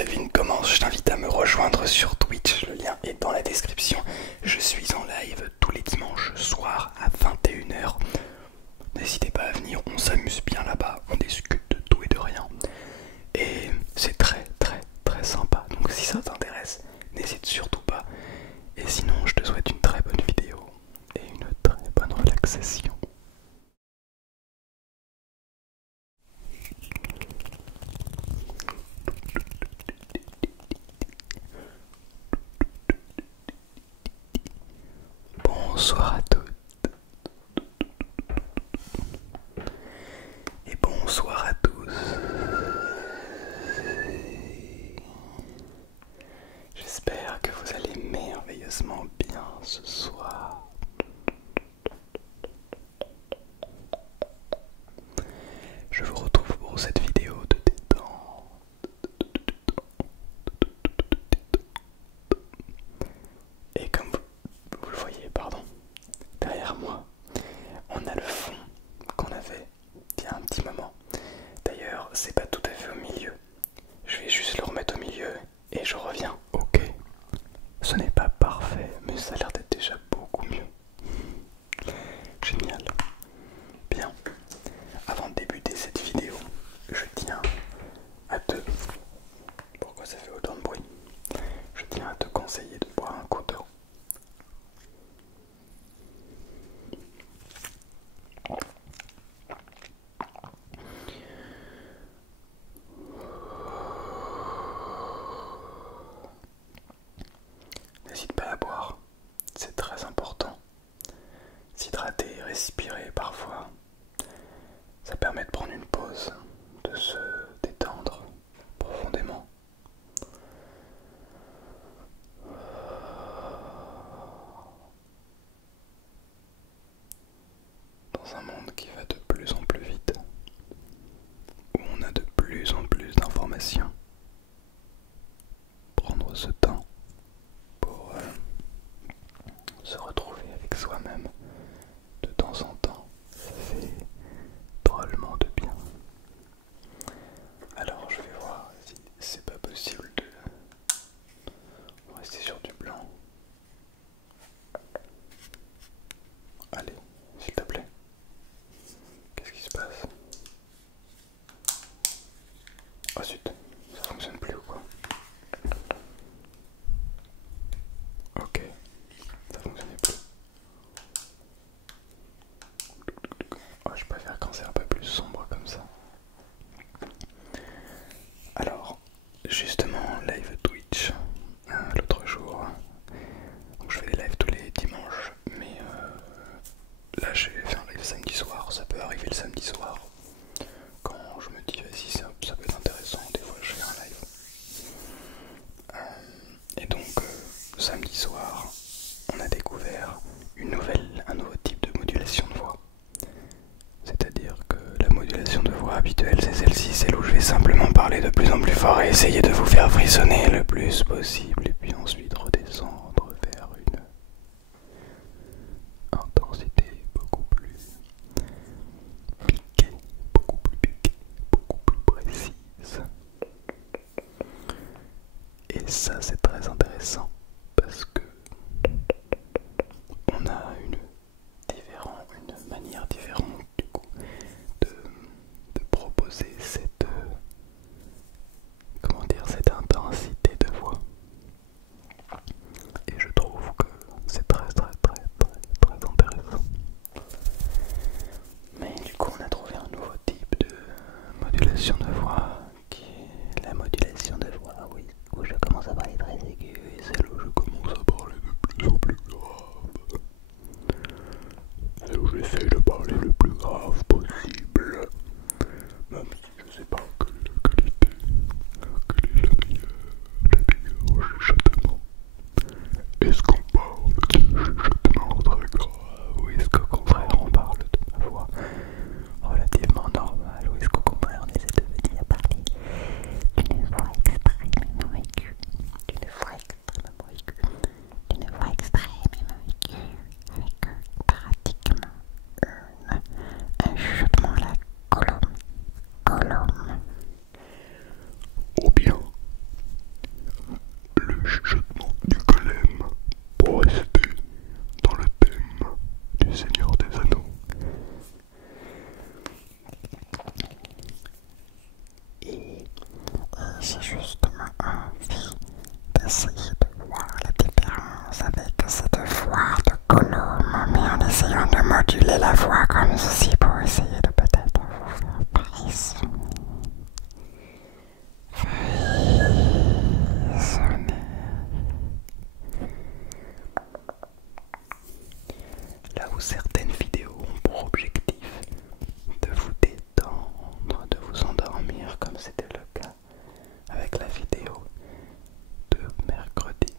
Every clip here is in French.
cette vidéo commence, je t'invite à me rejoindre sur Twitch, le lien est dans la description. Je suis en live tous les dimanches soirs à 21h. N'hésitez pas à venir, on s'amuse bien là-bas, on discute de tout et de rien. Et c'est très sympa, donc si ça t'intéresse, n'hésite surtout pas. Et sinon, je te souhaite une très bonne vidéo et une très bonne relaxation. Bonsoir à toutes et bonsoir à tous. J'espère que vous allez merveilleusement bien ce soir. Je vous retrouve pour cette vidéo de détente. Et comme vous le voyez, derrière moi, on a le fond qu'on avait il y a un petit moment. D'ailleurs, c'est pas tout à fait au milieu. Je vais juste le remettre au milieu et je reviens. Ok. Ce n'est pas parfait, mais ça a l'air d'être déjà beaucoup mieux. Génial. Bien. Avant de débuter cette vidéo, je tiens à te... Pourquoi ça fait autant de bruit? Je tiens à te conseiller de boire un coup d'eau. N'hésite pas à boire, c'est très important. S'hydrater, respirer parfois, ça permet de prendre une pause, de se détendre profondément. Dans un monde qui va de plus en plus vite, où on a de plus en plus d'informations, prendre ce temps pour se retrouver avec soi-même de temps en temps, ça fait drôlement de bien. Alors je vais voir si c'est pas possible de rester sur du blanc. Allez, s'il te plaît. Qu'est-ce qui se passe? Oh zut, ça fonctionne plus ou quoi? Ok, ça fonctionnait plus. Oh, je préfère quand c'est un peu plus sombre comme ça. Alors, justement, live Twitch, l'autre jour, donc je fais des lives tous les dimanches, mais là j'ai fait un live samedi soir, ça peut arriver le samedi soir, quand je me dis vas-y ça peut être intéressant, des fois je fais un live. Et donc samedi soir, on a découvert un nouveau type de modulation de voix. C'est-à-dire que la modulation de voix habituelle c'est celle-ci, celle où je vais simplement parler de plus en plus fort et essayer de vous faire frissonner le plus possible et puis ensuite redescendre vers une intensité beaucoup plus piquée, beaucoup plus précise. Et ça c'est très intéressant parce que on a une manière différente du coup de proposer cette cette intensité de voix. Et je trouve que c'est très intéressant. Mais du coup on a trouvé un nouveau type de modulation de voix qui est la modulation de voix, oui, où je commence à parler très aigu et celle où je commence à j'ai justement envie d'essayer de voir la différence avec cette voix de Gollum, mais en essayant de moduler la voix comme ceci pour essayer de peut-être vous faire frissonner. Là où certaines vidéos ont pour objectif de vous détendre, de vous endormir comme c'était le cas avec la vidéo de mercredi,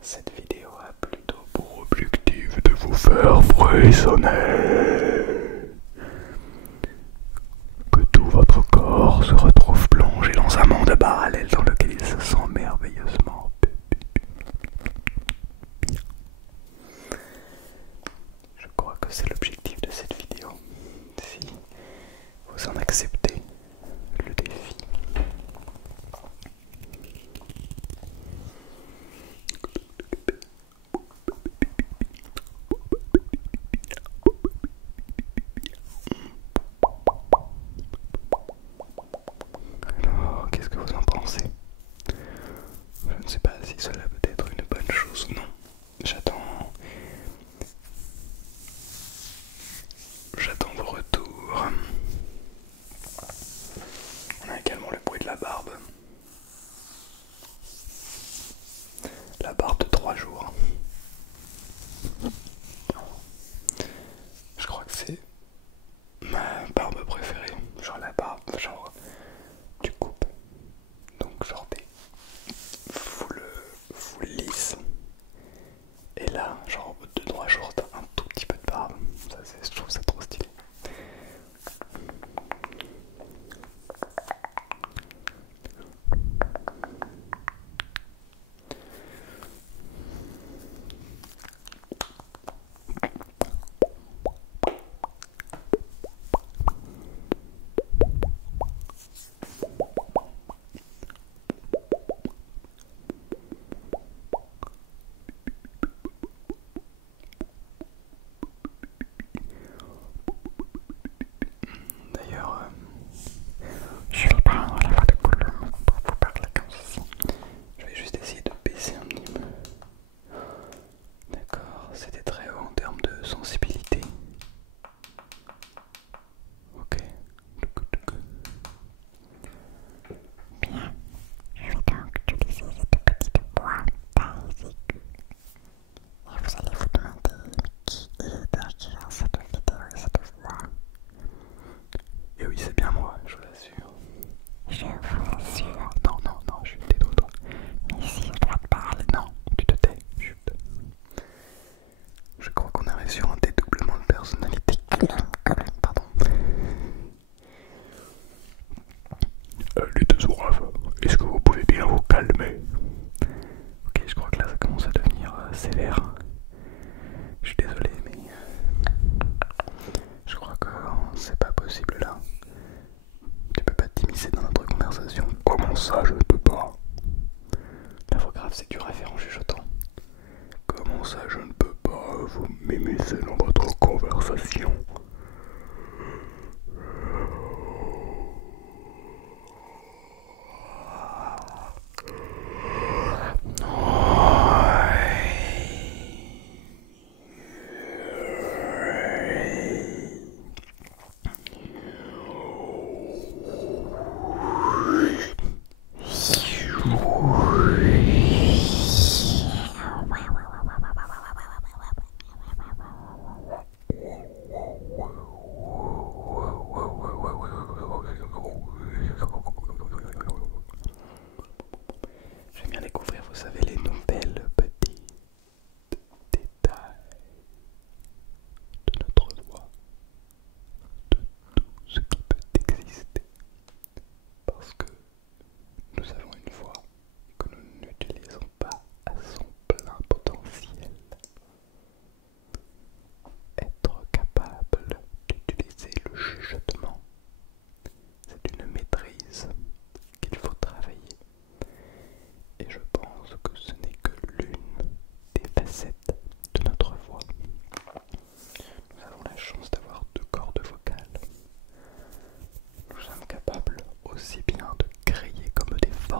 cette vidéo a plutôt pour objectif de vous faire frissonner, que tout votre corps se retrouve plongé dans un monde parallèle dans lequel il se sent merveilleusement bien. Je crois que c'est l'objectif de cette vidéo, si vous en acceptez le défi.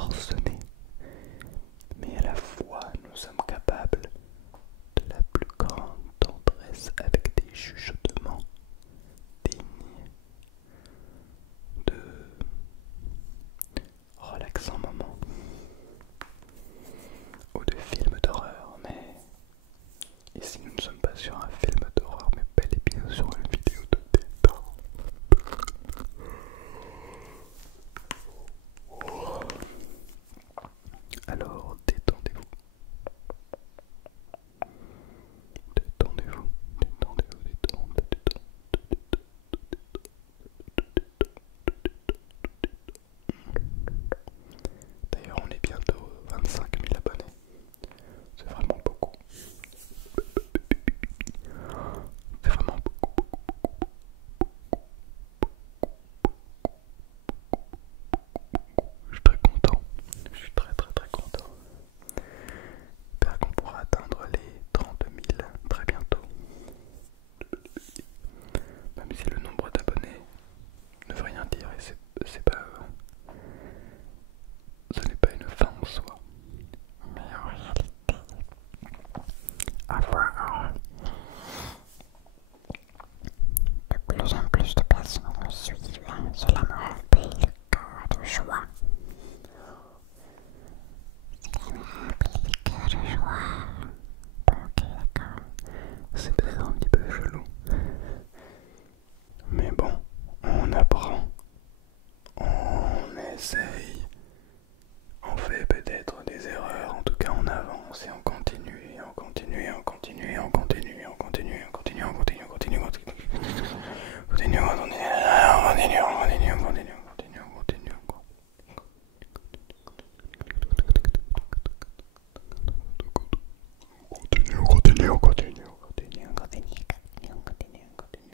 forcenés, mais à la fois nous sommes capables de la plus grande tendresse avec des chuchotements dignes de relaxants moments ou de films d'horreur. Mais ici nous ne sommes pas sur un film d'horreur, mais bel et bien sur une vidéo de détente. Alors détendez-vous. Détendez-vous, détendez-vous, détendez-vous. D'ailleurs, on est bientôt 25 000 abonnés. C'est vraiment beaucoup. C'est vraiment beaucoup. Je suis très content. Je suis très très très content. J'espère qu'on pourra atteindre les 30 000 très bientôt. Même si le nombre d'abonnés ne veut rien dire et c'est pas... ce n'est pas une fin en soi. Mais en réalité, avoir de plus en plus de personnes me suivent, cela me remplit le cœur de joie. Cela me remplit le cœur de joie. Ok, d'accord. C'est peut-être un petit peu chelou. Mais bon, on apprend. On essaye. On fait peut-être des erreurs. En tout cas, on avance et on continue. Et on continue, et on continue, et on continue, et on continue, et on continue, on continue, on continue, on continue. On continue, on continue, on continue, on continue, on continue, on continue, on continue. On continue, on continue, on continue, on continue, on continue, on continue, on continue, on continue.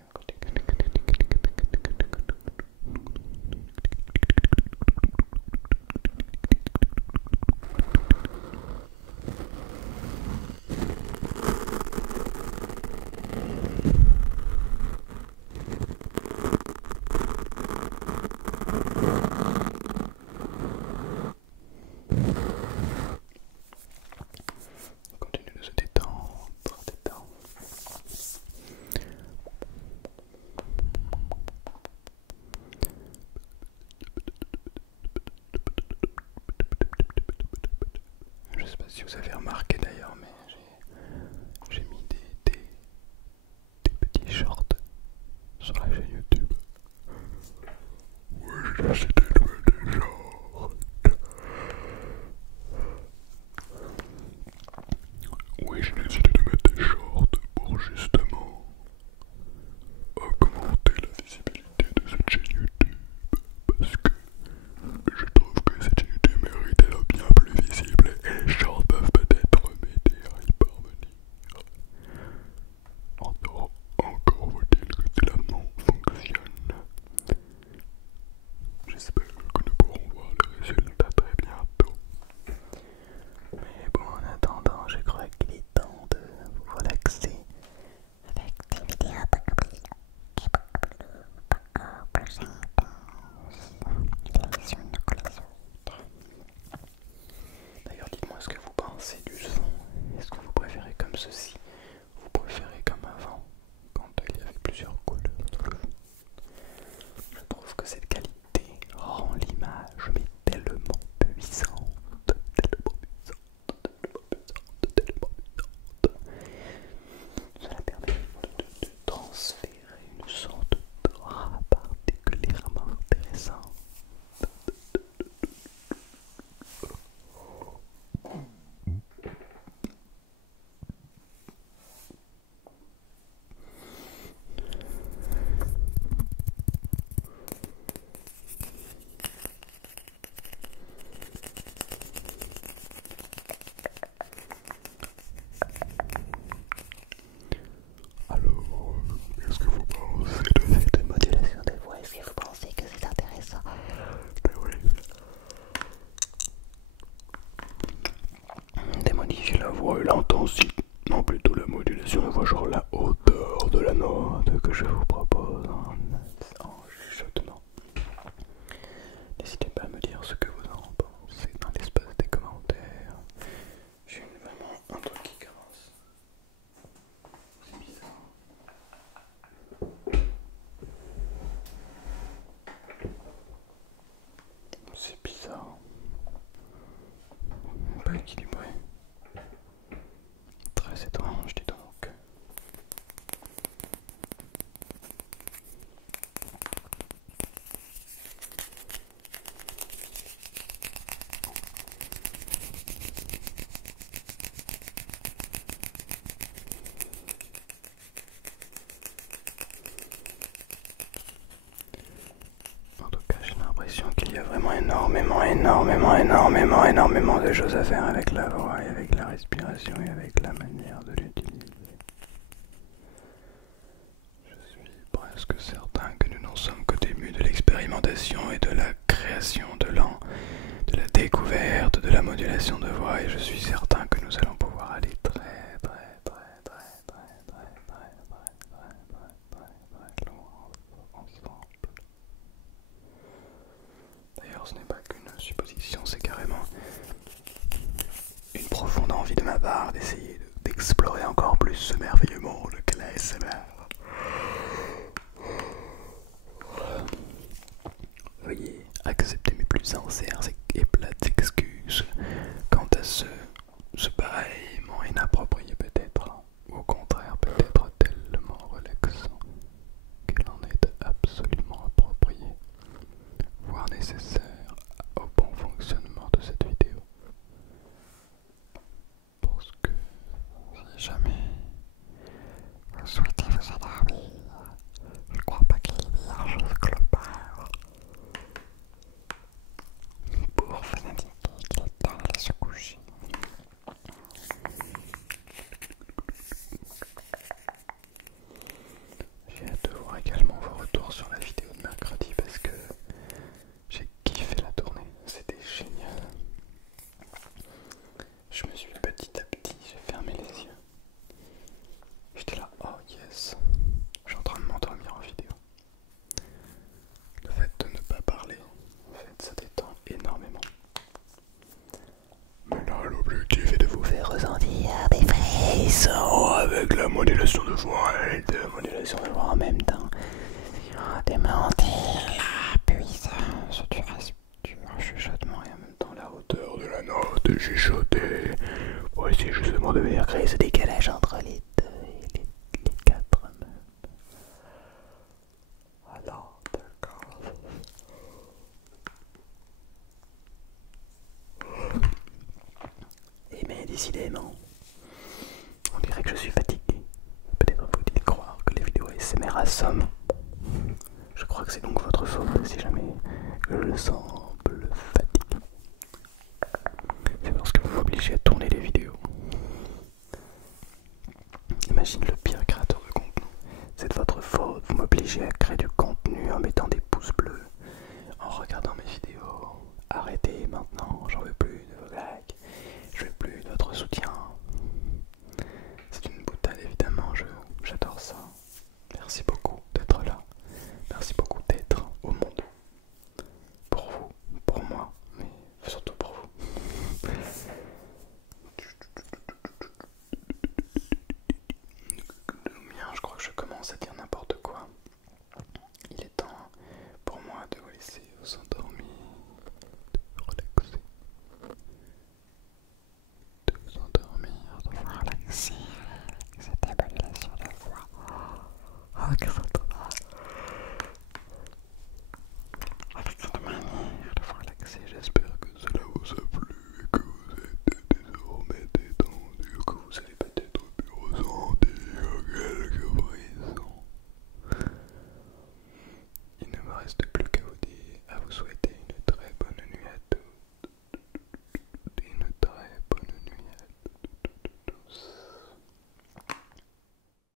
On continue de se détendre, détendre. Je sais pas si vous avez remarqué d'ailleurs, mais j'ai mis des petits shorts sur la chaîne YouTube. Ouais, j'ai décidé de mettre des shorts. Oui, j'ai décidé de mettre des shorts pour justement augmenter la visibilité de cette chaîne YouTube. Parce que je trouve que cette chaîne YouTube mérite d'être bien plus visible et les shorts peuvent peut-être m'aider à y parvenir. Encore faut-il que cela fonctionne. J'espère que nous pourrons voir le résultat très bientôt. Mais bon, en attendant, je crois qu'il est temps de vous relaxer. Avec des vidéos beaucoup plus intenses les unes que les autres. D'ailleurs, dites-moi ce que vous pensez du son. Est-ce que vous préférez comme ceci? Vous préférez comme avant, quand il y avait plusieurs couleurs dans le fond? Je trouve que cette qualité rend l'image mais tellement puissante, tellement puissante, tellement puissante, tellement puissante. Cela permet de transférer une sorte d'aura particulièrement intéressante. Alors, qu'est-ce que vous pensez de cette modulation de voix? Est-ce que vous pensez que c'est intéressant? Ben oui. Démodifier la voix et l'intensité, non plutôt la modulation de voix, genre la hauteur de la note que je vous propose en chuchotement. N'hésitez pas à me dire ce que vous en pensez pas équilibré. Très étrange, dis donc. En tout cas, j'ai l'impression qu'il y a vraiment énormément de choses à faire avec la voix et avec la respiration et avec la manière de l'utiliser. Je suis presque certain que nous n'en sommes qu'au début de l'expérimentation et de la création de de la découverte de la modulation de voix, et je suis certain que nous allons pouvoir aller très loin ensemble. D'ailleurs, ce n'est pas qu'une supposition, c'est carrément une profonde envie de ma part d'essayer d'explorer encore plus ce merveilleux monde qu'est la ASMR. Veuillez accepter mes plus sincères et plates excuses quant à ce pareillement inapproprié peut-être, ou au contraire peut-être tellement relaxant qu'il en est absolument approprié, voire nécessaire au bon fonctionnement de cette vidéo. Parce que Si jamais vous souhaitez vous endormir, je ne crois pas qu'il y ait un chose global pour vous indiquer qu'il est temps d'aller se coucher. j'ai hâte de voir également vos retours sur la vidéo de mercredi parce que j'ai kiffé la tournée, c'était génial. Je me suis petit à petit, j'ai fermé les yeux. J'étais là, oh yes, je suis en train de m'endormir en vidéo. Le fait de ne pas parler, en fait, ça détend énormément. Mais là, l'objectif est de vous faire ressentir des frissons avec la modulation de voix et la modulation de voix en même temps. Démonter la puissance du Chuchotement et en même temps la hauteur de la note chuchotée. Pour essayer justement de venir créer ce décalage entre les deux et les quatre même. Alors, d'accord. Et mais décidément, on dirait que je suis fatigué. Peut-être faut-il croire que les vidéos ASMR assomment. Je crois que c'est donc votre faute si jamais je semble fatigué. C'est parce que vous m'obligez à tourner les vidéos. Imagine le pire créateur de contenu. C'est de votre faute, vous m'obligez à créer du